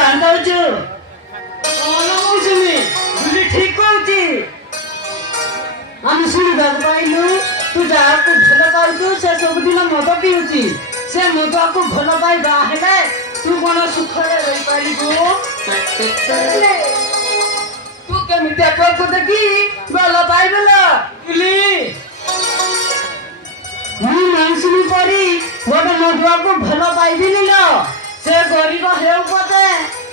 कौन कहूँ मौसुमी बुली ठीक कहूँ आम शुणा पाइलु तू जहाँ को भल पाऊ से सब दिन मद पीऊँ से मद को भल पाई बाहले तू कौन सुखरे रही पारू तू केमी देखी भल पाइल बुली मानसिनी परी गोटे मधुआ को भल पाइबिनी लो से गरीब हेउ पते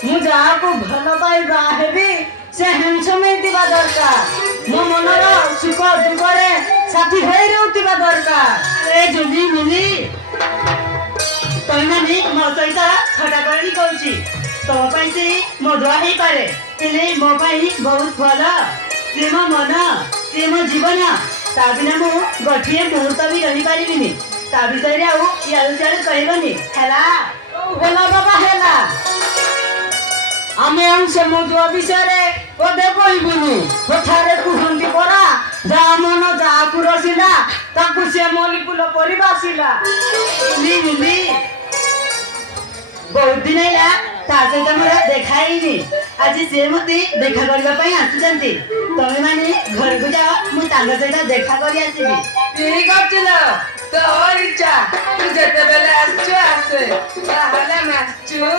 मु जहाँ को भल पाई बाहेबी से हैंडसम होइतिबा दरकार मो मनर सुख दुखरे साथी होई रहउतिबा दरकार ए जुली मिली तैमानी मो सहित खटाखटी करूची तो पाई से मधुआ हेई पारे तेले मो पाई बहुत भल से मो मन से मो जीवन ता बिना मु गठिए मुहूर्त भी रही पारिबिनी ता भितर आउ यालु चालु कहबनी हैला होला बाबा हैला आमे हम से मधुआ विषय ओदे कहबुनी कथारे कुहंती परा जा मन जा कुरसिला ताकु से मली पुल परिबासिला ली बहुत दिन आइला ता सहित मोर देखाइनी आज से मते देखा करबा पई आसुचंती तमे माने घर को जाओ मु तांग सहित देखा करी आसीबी ठीक आछिलो तोर इच्छा तू जते बेले आछू आसे ताहले माछू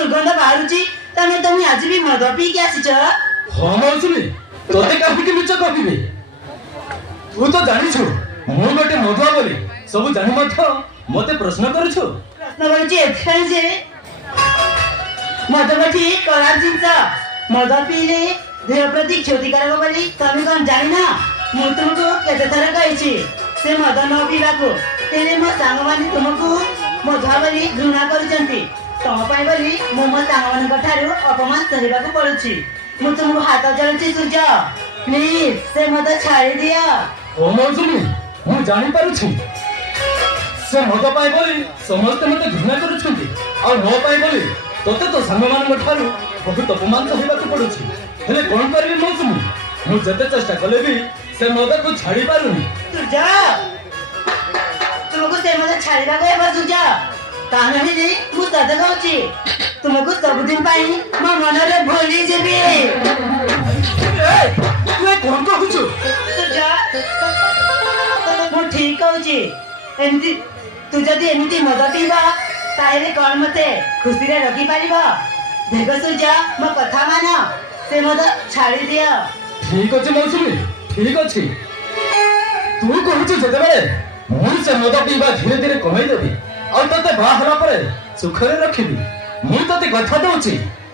दुर्गंध बाहरुची तने तुम आज भी मद पी के आसीछ हां मौसुमी तोते काफी के मिछ कहबी तू तो जानि छु मो गोटे मधुआ बोली सब जानि मत मते प्रश्न करू छु प्रश्न करछि एथाई जे मद बठी करा जिंस मद पीले देह प्रति क्षतिकारक बोली तमे कोन जानि ना मु तुमको केते थर कहिछि से मद न पीबा को तेरे मो सांग माने तुमको मधुआ बोली घृणा करजंती तम पाई बोली मु मो सांगमान कठारु अपमान सहबाकू पड़ुछि मु तुमको हाथ जोड़ुछि सूर्य प्लीज से मद छाड़ी दिया ओ मौसुमी मु जानि पारु छि से मद पाई बोली समस्त मते घृणा करू छथि आ न पाई बोली तोते तो सांगमान कठारु बहुत अपमान सहबाकू पड़ुछि हेले कोन करबी मौसुमी मु जते चेष्टा कले भी से मद को छाड़ी पारुनी सूर्य तुमको से मद छाड़ीबाकू एबा सूर्य तानही जी मु सदा कहूची तुमको सब दिन पाई मो मनरे भूली जेबी तू कोन कहूछु मु ठीक कहूची एमती तू जदी एमती मद पीबा ताहेले कोन मते खुशी रे रखी पारिबो देखो सूर्य मो कथा मान से मद छाड़ी दिया ठीक अछि मौसुमी ठीक अछि तू कहूछु जते बेले मु से मद पीबा धीरे धीरे कमाई देबी और तते बाहरा परे सुखरे रखिबी मु तते कथा दउची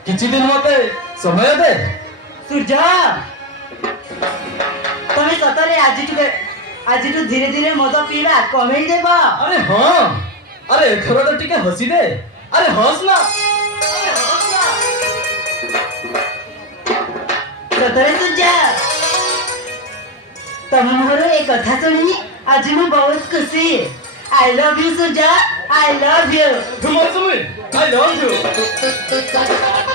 किछि दिन मते समय दे सूर्य तमे सतरे आज तू धीरे धीरे मद पीबा कमाई देबा अरे हां अरे एथरो तो टिके हसी दे अरे हंस ना सतरे सूर्य तम मोर एक कथा सुनी आज मु बहुत खुशी I love you, Surya. I love you. Come on, I love you.